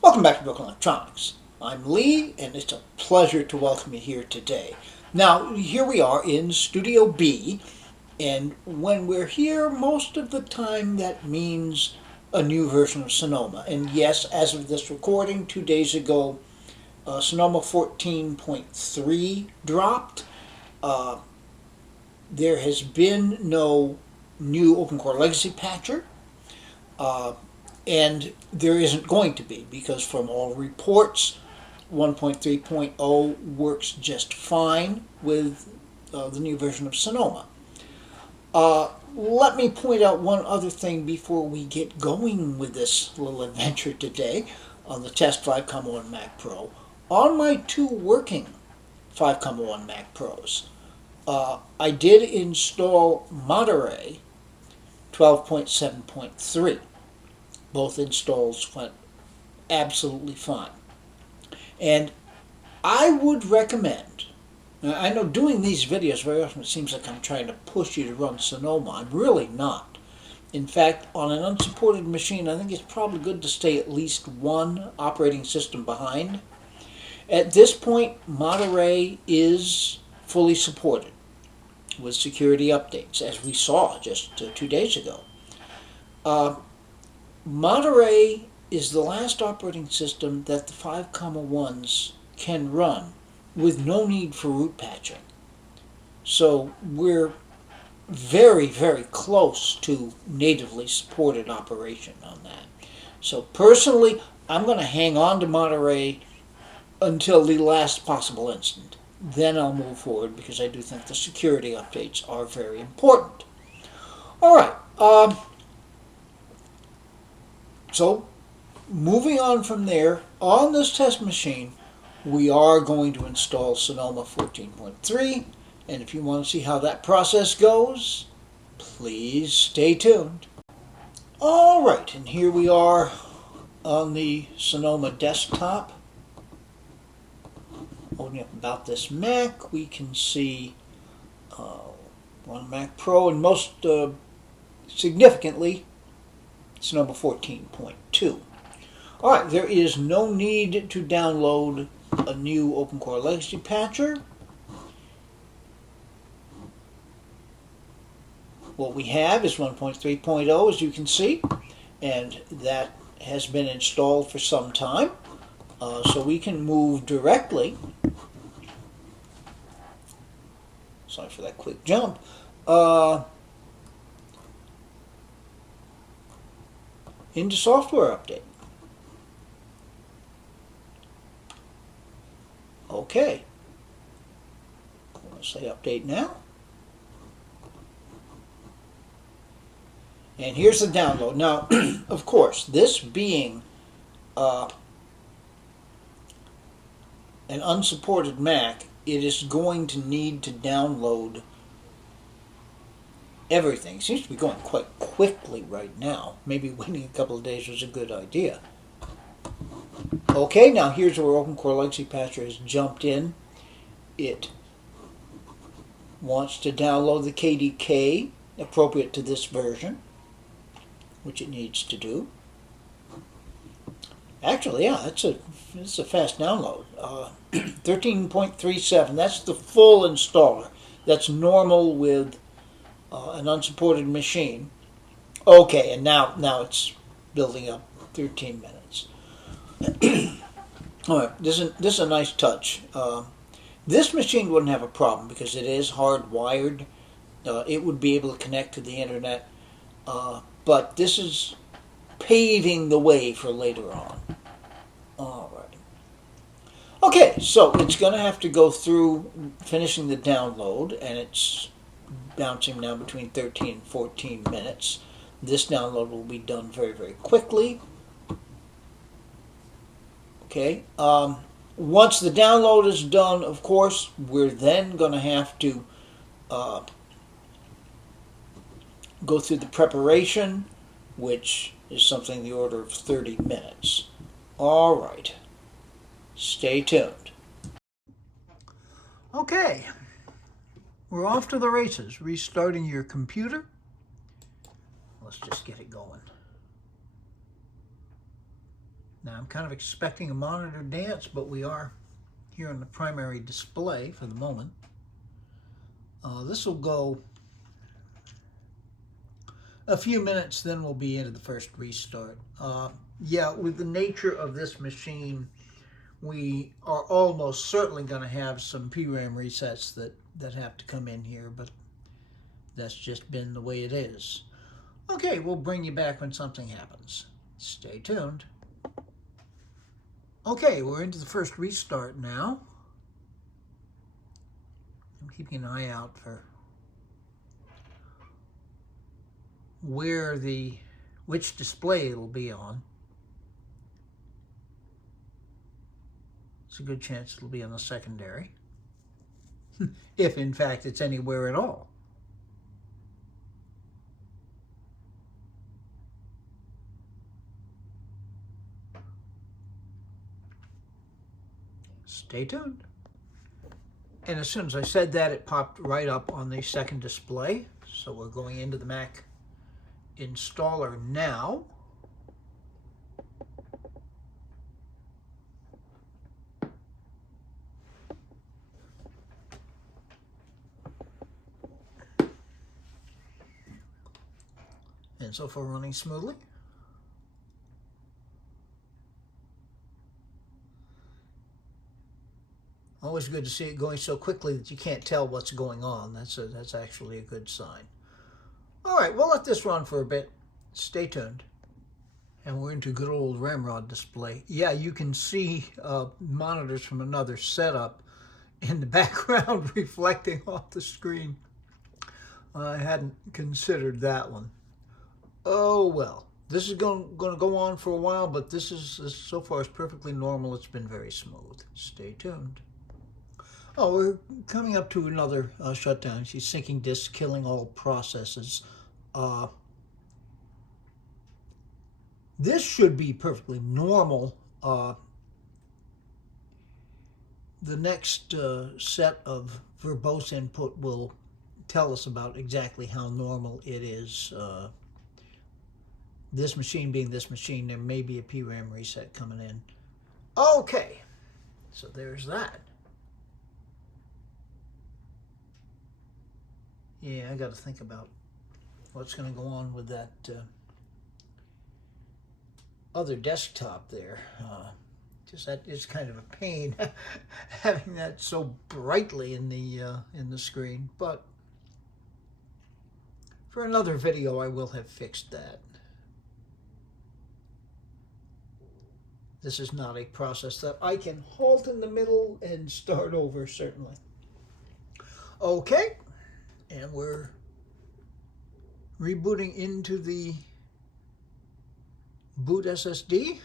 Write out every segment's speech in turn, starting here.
Welcome back to Brooklyn Electronics. I'm Lee, and it's a pleasure to welcome you here today. Now, here we are in Studio B, and when we're here, most of the time that means a new version of Sonoma. And yes, as of this recording, 2 days ago, Sonoma 14.3 dropped. Uh, there has been no new OpenCore Legacy patcher. Uh, and there isn't going to be, because from all reports 1.3.0 works just fine with the new version of Sonoma. Let me point out one other thing before we get going with this little adventure today on the test 5.1 Mac Pro. On my two working 5.1 Mac Pros, I did install Monterey 12.7.3. Both installs went absolutely fine. And I would recommend, I know doing these videos very often it seems like I'm trying to push you to run Sonoma. I'm really not. In fact, on an unsupported machine, I think it's probably good to stay at least one operating system behind. At this point, Monterey is fully supported with security updates, as we saw just 2 days ago. Monterey is the last operating system that the 5.1s can run with no need for root patching. So we're very, very close to natively supported operation on that. So personally, I'm going to hang on to Monterey until the last possible instant. Then I'll move forward because I do think the security updates are very important. All right. So moving on from there, on this test machine, we are going to install Sonoma 14.3. And if you want to see how that process goes, please stay tuned. All right, and here we are on the Sonoma desktop. Opening up about this Mac, we can see on Mac Pro, and most significantly, Sonoma 14.2. All right, there is no need to download a new OpenCore Legacy patcher. What we have is 1.3.0, as you can see, and that has been installed for some time. So we can move directly, sorry for that quick jump, into software update. Okay. Let's say update now. And here's the download. Now, of course, this being an unsupported Mac, it is going to need to download everything. It seems to be going quite quickly right now. Maybe waiting a couple of days was a good idea. Okay, now here's where OpenCore Legacy Patcher has jumped in. It wants to download the KDK appropriate to this version, which it needs to do. Actually, yeah, it's a fast download. 13.37, that's the full installer. That's normal with an unsupported machine. Okay, and now it's building up 13 minutes. All right, this is a nice touch. This machine wouldn't have a problem because it is hardwired. It would be able to connect to the internet, but this is paving the way for later on. All right. Okay, so it's going to have to go through finishing the download, and it's bouncing now between 13 and 14 minutes. This download will be done very, very quickly. Okay. Once the download is done, of course, we're then going to have to go through the preparation, which is something the order of 30 minutes. All right. Stay tuned. Okay. We're off to the races. Restarting your computer. Let's just get it going. Now I'm kind of expecting a monitor dance, but we are here on the primary display for the moment. This will go a few minutes, then we'll be into the first restart. Yeah, with the nature of this machine, we are almost certainly going to have some PRAM resets that have to come in here, but that's just been the way it is. Okay, we'll bring you back when something happens. Stay tuned. Okay, we're into the first restart now. I'm keeping an eye out for which display it'll be on. It's a good chance it'll be on the secondary, if in fact it's anywhere at all. Stay tuned. And as soon as I said that, it popped right up on the second display. So we're going into the Mac installer now. And so far running smoothly. Always good to see it going so quickly that you can't tell what's going on. That's actually a good sign. All right, we'll let this run for a bit. Stay tuned. And we're into good old Ramrod display. Yeah, you can see monitors from another setup in the background reflecting off the screen. I hadn't considered that one. Oh well. This is going to go on for a while, but this so far is perfectly normal. It's been very smooth. Stay tuned. Oh, we're coming up to another shutdown. She's syncing disks, killing all processes. This should be perfectly normal. The next set of verbose input will tell us about exactly how normal it is. This machine being this machine, there may be a PRAM reset coming in. Okay, so there's that. Yeah, I got to think about what's going to go on with that other desktop there. Just that is kind of a pain having that so brightly in the screen. But for another video, I will have fixed that. This is not a process that I can halt in the middle and start over, certainly. Okay, and we're rebooting into the boot SSD.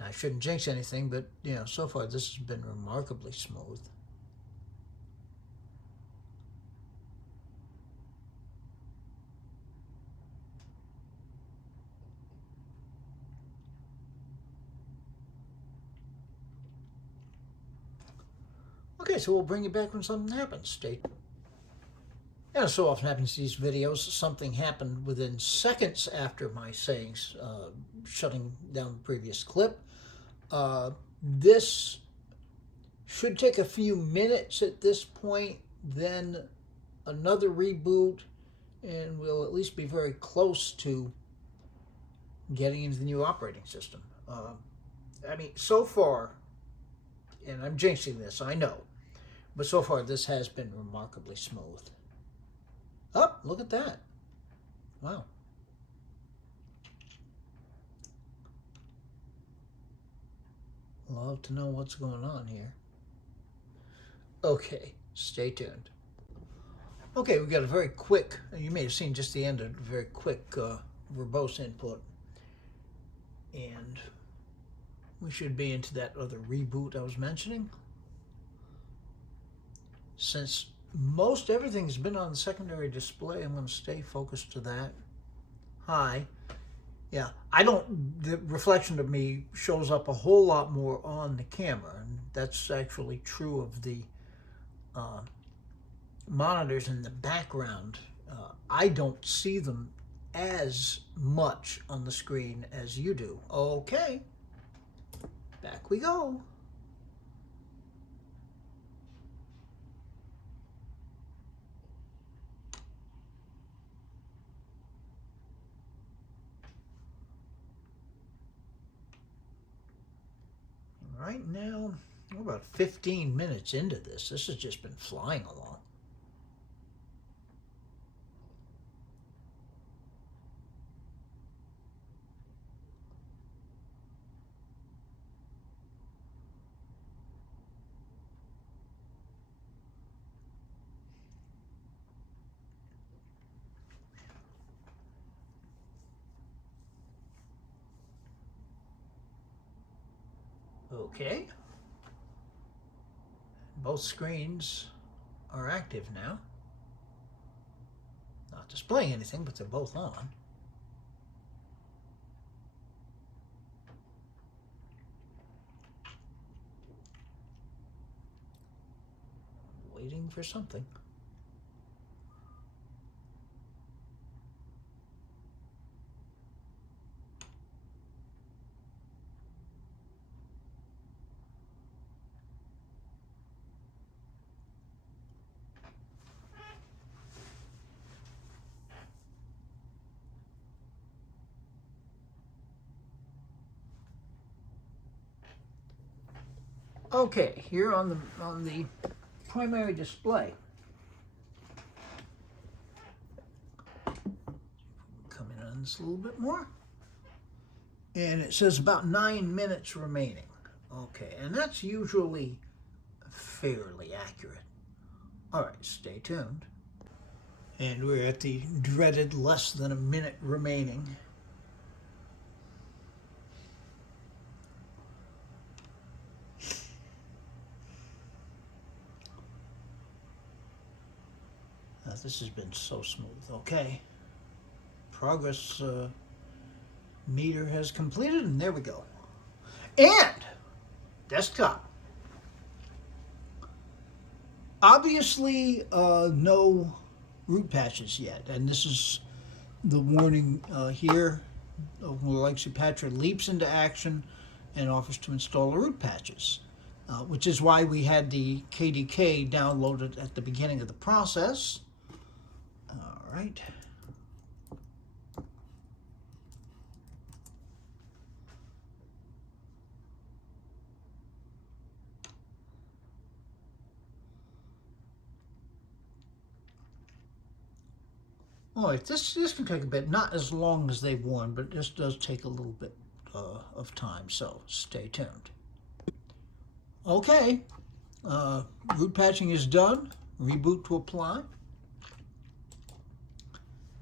Now, I shouldn't jinx anything, but so far this has been remarkably smooth. Okay, so we'll bring you back when something happens. Stay. Yeah, so often happens in these videos, something happened within seconds after my sayings, shutting down the previous clip. This should take a few minutes at this point, then another reboot, and we'll at least be very close to getting into the new operating system. I mean, so far, and I'm jinxing this, I know, but so far this has been remarkably smooth. Oh, look at that. Wow. Love to know what's going on here. Okay, stay tuned. Okay, we got a very quick, you may have seen just the end of a very quick verbose input. And we should be into that other reboot I was mentioning. Since most everything's been on the secondary display, I'm going to stay focused to that. Hi. Yeah, the reflection of me shows up a whole lot more on the camera, and that's actually true of the monitors in the background. I don't see them as much on the screen as you do. Okay, back we go. Right now, we're about 15 minutes into this. This has just been flying along. Okay. Both screens are active now. Not displaying anything, but they're both on. Waiting for something. Okay, here on the primary display. Come in on this a little bit more. And it says about 9 minutes remaining. Okay, and that's usually fairly accurate. All right, stay tuned. And we're at the dreaded less than a minute remaining. This has been so smooth. Okay. Progress meter has completed, and there we go. And desktop. Obviously, no root patches yet, and this is the warning here. Legacy Patcher leaps into action and offers to install the root patches, which is why we had the KDK downloaded at the beginning of the process. All right. All right, this can take a bit, not as long as they've warned, but this does take a little bit of time, so stay tuned. Okay, root patching is done. Reboot to apply.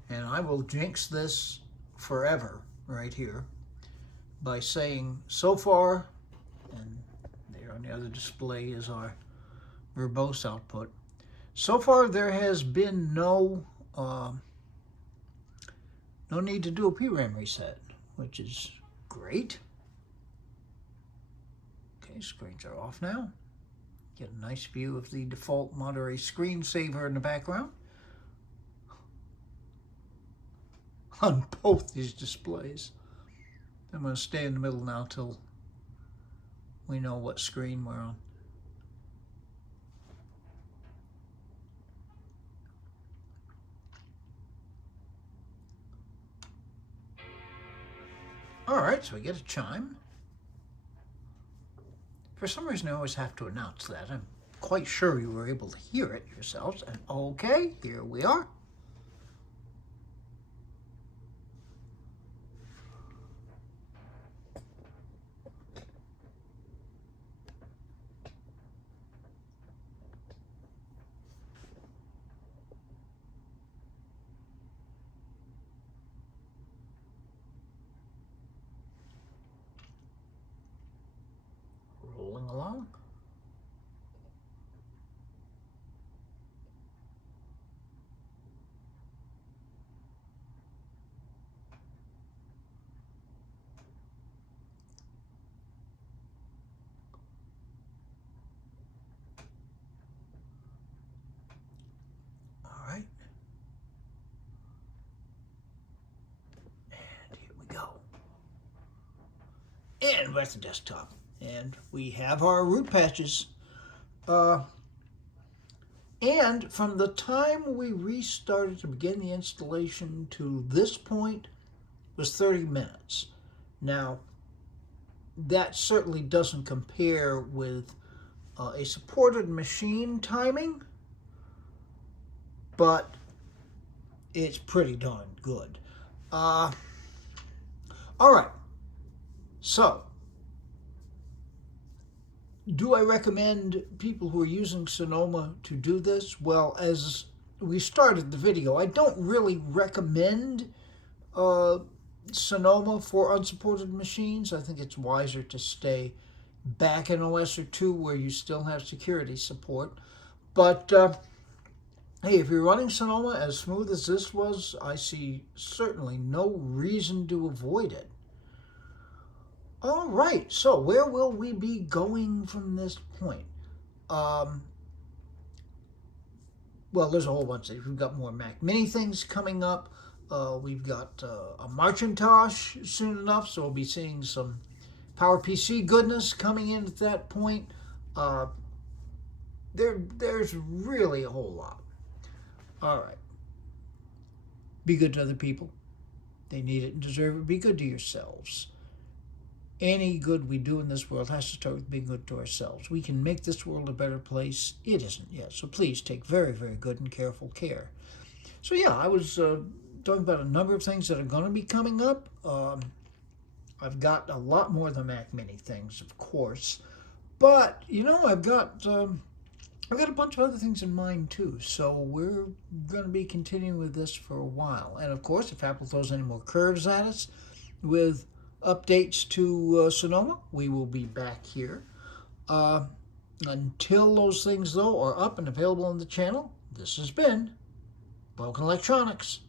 And I will jinx this forever right here by saying so far, and there on the other display is our verbose output. So far there has been no need to do a PRAM reset, which is great. Okay, screens are off now. Get a nice view of the default Monterey screensaver in the background on both these displays. I'm going to stay in the middle now till we know what screen we're on. All right, so we get a chime. For some reason, I always have to announce that. I'm quite sure you were able to hear it yourselves. And okay, here we are. Rolling along. All right. And we're at the desktop. And we have our root patches. And from the time we restarted to begin the installation to this point was 30 minutes. Now, that certainly doesn't compare with a supported machine timing, but it's pretty darn good. All right, so do I recommend people who are using Sonoma to do this? Well, as we started the video, I don't really recommend Sonoma for unsupported machines. I think it's wiser to stay back in OS or 2 where you still have security support. But hey, if you're running Sonoma as smooth as this was, I see certainly no reason to avoid it. All right, so where will we be going from this point? Well, there's a whole bunch of things. We've got more Mac Mini things coming up. We've got a Macintosh soon enough, so we'll be seeing some PowerPC goodness coming in at that point. There's really a whole lot. All right. Be good to other people. They need it and deserve it. Be good to yourselves. Any good we do in this world has to start with being good to ourselves. We can make this world a better place. It isn't yet. So please take very, very good and careful care. So yeah, I was talking about a number of things that are going to be coming up. I've got a lot more of the Mac Mini things, of course. But, you know, I've got a bunch of other things in mind, too. So we're going to be continuing with this for a while. And, of course, if Apple throws any more curves at us with updates to Sonoma, we will be back here. Until those things, though, are up and available on the channel, this has been Broken Electronics.